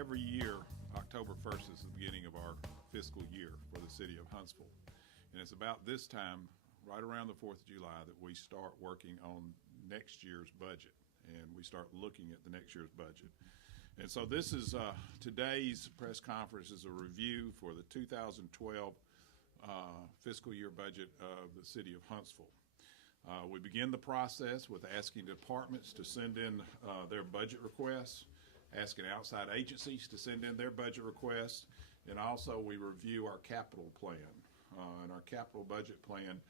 every year, October 1st is the beginning of our fiscal year for the city of Huntsville. And it's about this time, right around the 4th of July, that we start working on next year's budget. And we start looking at the next year's budget. And so this is today's press conference is a review for the 2012 fiscal year budget of the city of Huntsville. We begin the process with asking departments to send in their budget requests, asking outside agencies to send in their budget requests, and also we review our capital plan. And our capital budget plan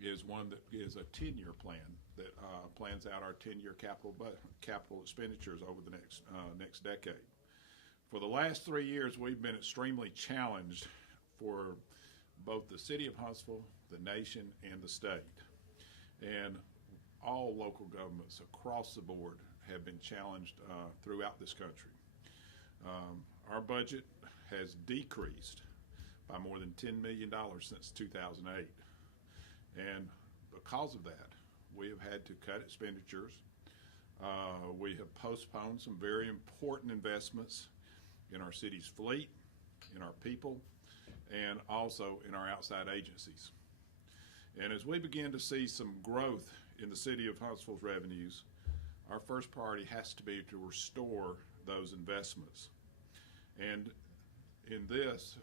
is one that is a 10-year plan that plans out our 10-year capital expenditures over the next decade. For the last 3 years, we've been extremely challenged for both the city of Huntsville, the nation, and the state. And all local governments across the board have been challenged throughout this country. Our budget has decreased by more than $10 million since 2008. And because of that, we have had to cut expenditures. We have postponed some very important investments in our city's fleet, in our people, and also in our outside agencies. And as we begin to see some growth in the city of Huntsville's revenues, our first priority has to be to restore those investments. And in this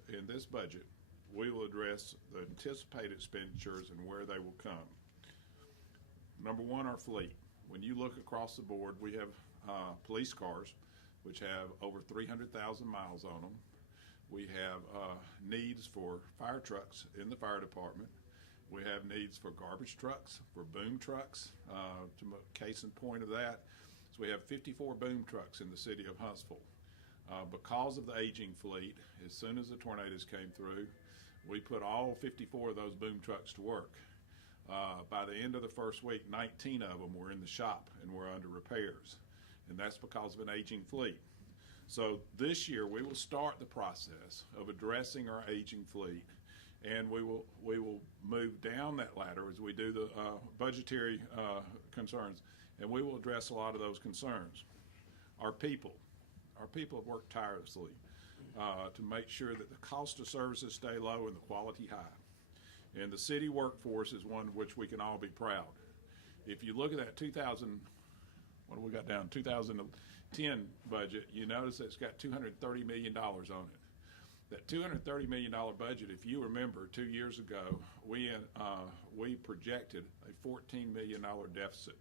budget, we will address the anticipated expenditures and where they will come. Number one, our fleet. When you look across the board, we have police cars, which have over 300,000 miles on them. We have needs for fire trucks in the fire department. We have needs for garbage trucks, for boom trucks. Case in point of that, so we have 54 boom trucks in the city of Huntsville. Because of the aging fleet, as soon as the tornadoes came through, we put all 54 of those boom trucks to work. By the end of the first week, 19 of them were in the shop and were under repairs. And that's because of an aging fleet. So this year, we will start the process of addressing our aging fleet, and we will move down that ladder as we do the budgetary concerns, and we will address a lot of those concerns. Our people have worked tirelessly to make sure that the cost of services stay low and the quality high. And the city workforce is one which we can all be proud. If you look at that 2010 budget, you notice that it's got $230 million on it. That $230 million budget, if you remember, 2 years ago, we projected a $14 million deficit.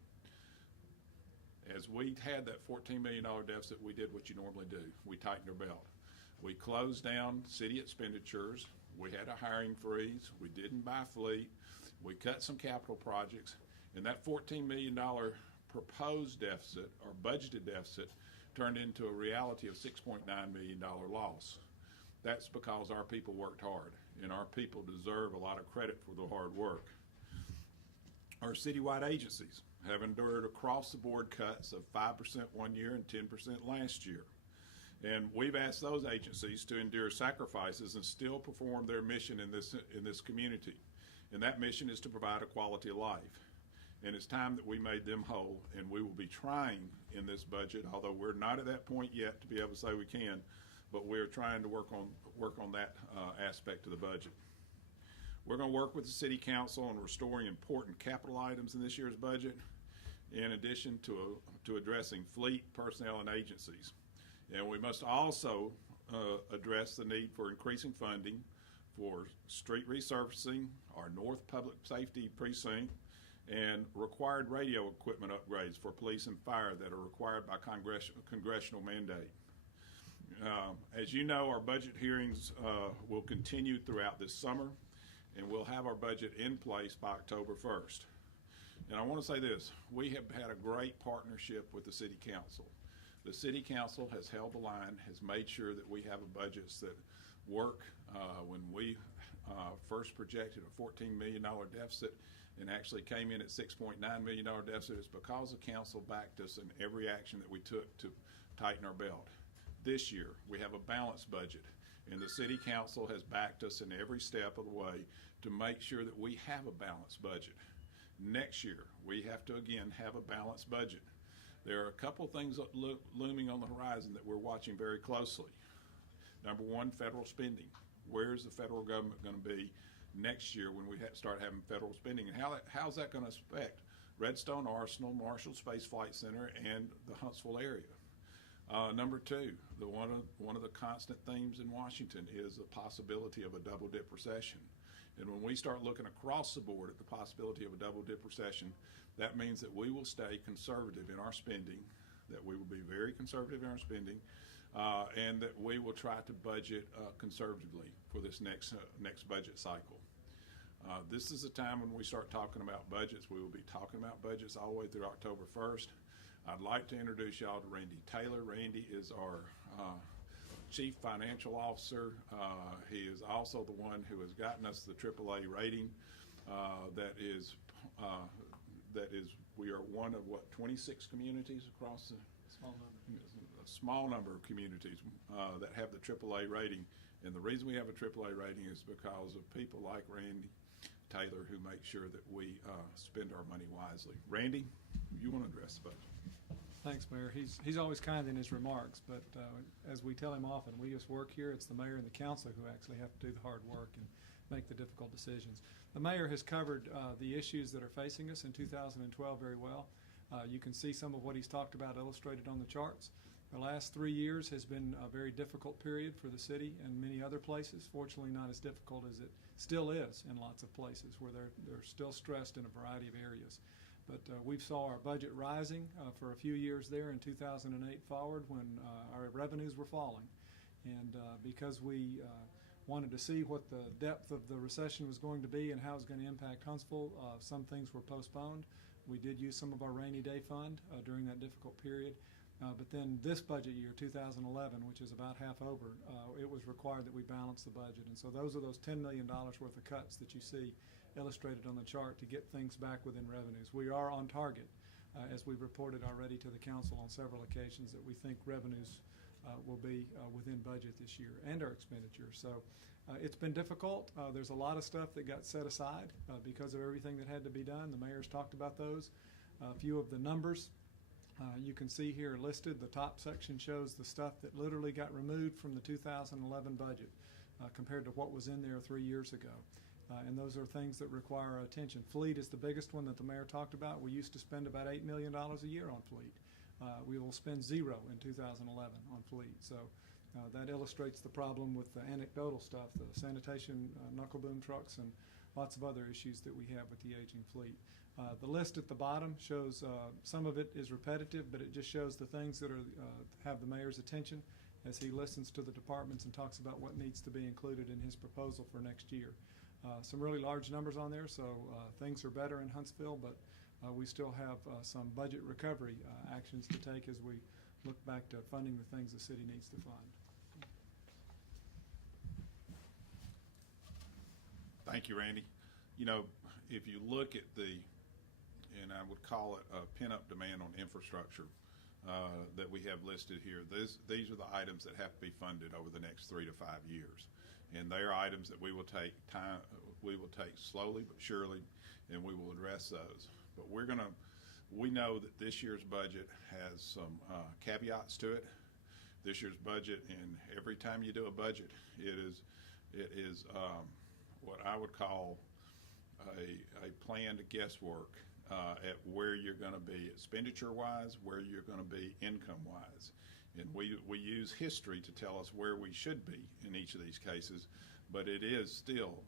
As we had that $14 million deficit, we did what you normally do. We tightened our belt. We closed down city expenditures. We had a hiring freeze. We didn't buy fleet. We cut some capital projects. And that $14 million proposed deficit, or budgeted deficit, turned into a reality of $6.9 million loss. That's because our people worked hard, and our people deserve a lot of credit for the hard work. Our citywide agencies have endured across-the-board cuts of 5% one year and 10% last year. And we've asked those agencies to endure sacrifices and still perform their mission in this community. And that mission is to provide a quality of life. And it's time that we made them whole, and we will be trying in this budget, although we're not at that point yet to be able to say we can, but we're trying to work on that aspect of the budget. We're going to work with the City Council on restoring important capital items in this year's budget, in addition to addressing fleet, personnel, and agencies. And we must also address the need for increasing funding for street resurfacing, our North Public Safety Precinct, and required radio equipment upgrades for police and fire that are required by congressional mandate. As you know, our budget hearings will continue throughout this summer, and we'll have our budget in place by October 1st. And I want to say this, we have had a great partnership with the City Council. The City Council has held the line, has made sure that we have budgets that work. When we first projected a $14 million deficit and actually came in at $6.9 million deficit, it's because the council backed us in every action that we took to tighten our belt. This year, we have a balanced budget, and the City Council has backed us in every step of the way to make sure that we have a balanced budget. Next year, we have to again have a balanced budget. There are a couple things looming on the horizon that we're watching very closely. Number one, federal spending. Where's the federal government going to be next year when we start having federal spending, and how's that going to affect Redstone Arsenal, Marshall Space Flight Center, and the Huntsville area? Number two, one of the constant themes in Washington is the possibility of a double-dip recession. And when we start looking across the board at the possibility of a double-dip recession, that means that we will stay conservative in our spending, that we will be very conservative in our spending, and that we will try to budget conservatively for this next budget cycle. This is a time when we start talking about budgets. We will be talking about budgets all the way through October 1st. I'd like to introduce y'all to Randy Taylor. Randy is our Chief Financial Officer. He is also the one who has gotten us the AAA rating. We are one of 26 communities across the small number of communities that have the AAA rating. And the reason we have a AAA rating is because of people like Randy Taylor who make sure that we spend our money wisely. Randy, you want to address the budget? Thanks, Mayor. He's always kind in his remarks, but as we tell him often, we just work here. It's the mayor and the council who actually have to do the hard work and make the difficult decisions. The mayor has covered the issues that are facing us in 2012 very well. You can see some of what he's talked about illustrated on the charts. The last 3 years has been a very difficult period for the city and many other places. Fortunately, not as difficult as it still is in lots of places where they're still stressed in a variety of areas. But we saw our budget rising for a few years there in 2008 forward when our revenues were falling. And because we wanted to see what the depth of the recession was going to be and how it was going to impact Huntsville, some things were postponed. We did use some of our rainy day fund during that difficult period. But then this budget year, 2011, which is about half over, it was required that we balance the budget. And so those are those $10 million worth of cuts that you see illustrated on the chart to get things back within revenues. We are on target, as we've reported already to the council on several occasions, that we think revenues will be within budget this year and our expenditures. So it's been difficult. There's a lot of stuff that got set aside because of everything that had to be done. The mayor's talked about those. A few of the numbers you can see here listed. The top section shows the stuff that literally got removed from the 2011 budget compared to what was in there 3 years ago. And those are things that require our attention. Fleet is the biggest one that the mayor talked about. We used to spend about $8 million a year on fleet. We will spend zero in 2011 on fleet. So that illustrates the problem with the anecdotal stuff, the sanitation knuckle boom trucks, and lots of other issues that we have with the aging fleet. The list at the bottom shows some of it is repetitive, but it just shows the things that are have the mayor's attention as he listens to the departments and talks about what needs to be included in his proposal for next year. Some really large numbers on there, so things are better in Huntsville, but we still have some budget recovery actions to take as we look back to funding the things the city needs to fund. Thank you, Randy. You know, if you look at and I would call it a pent-up demand on infrastructure that we have listed here, these are the items that have to be funded over the next 3 to 5 years. And they are items that we will take slowly but surely, and we will address those. But we know that this year's budget has some caveats to it. This year's budget, and every time you do a budget, it is what I would call a planned guesswork at where you're going to be expenditure-wise, where you're going to be income-wise. And we use history to tell us where we should be in each of these cases, but it is still,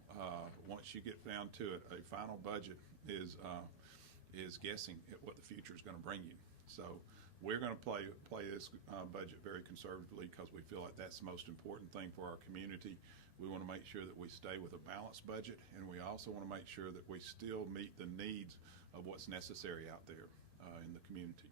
once you get down to it, a final budget is guessing at what the future is going to bring you. So we're going to play this budget very conservatively because we feel like that's the most important thing for our community. We want to make sure that we stay with a balanced budget, and we also want to make sure that we still meet the needs of what's necessary out there in the community.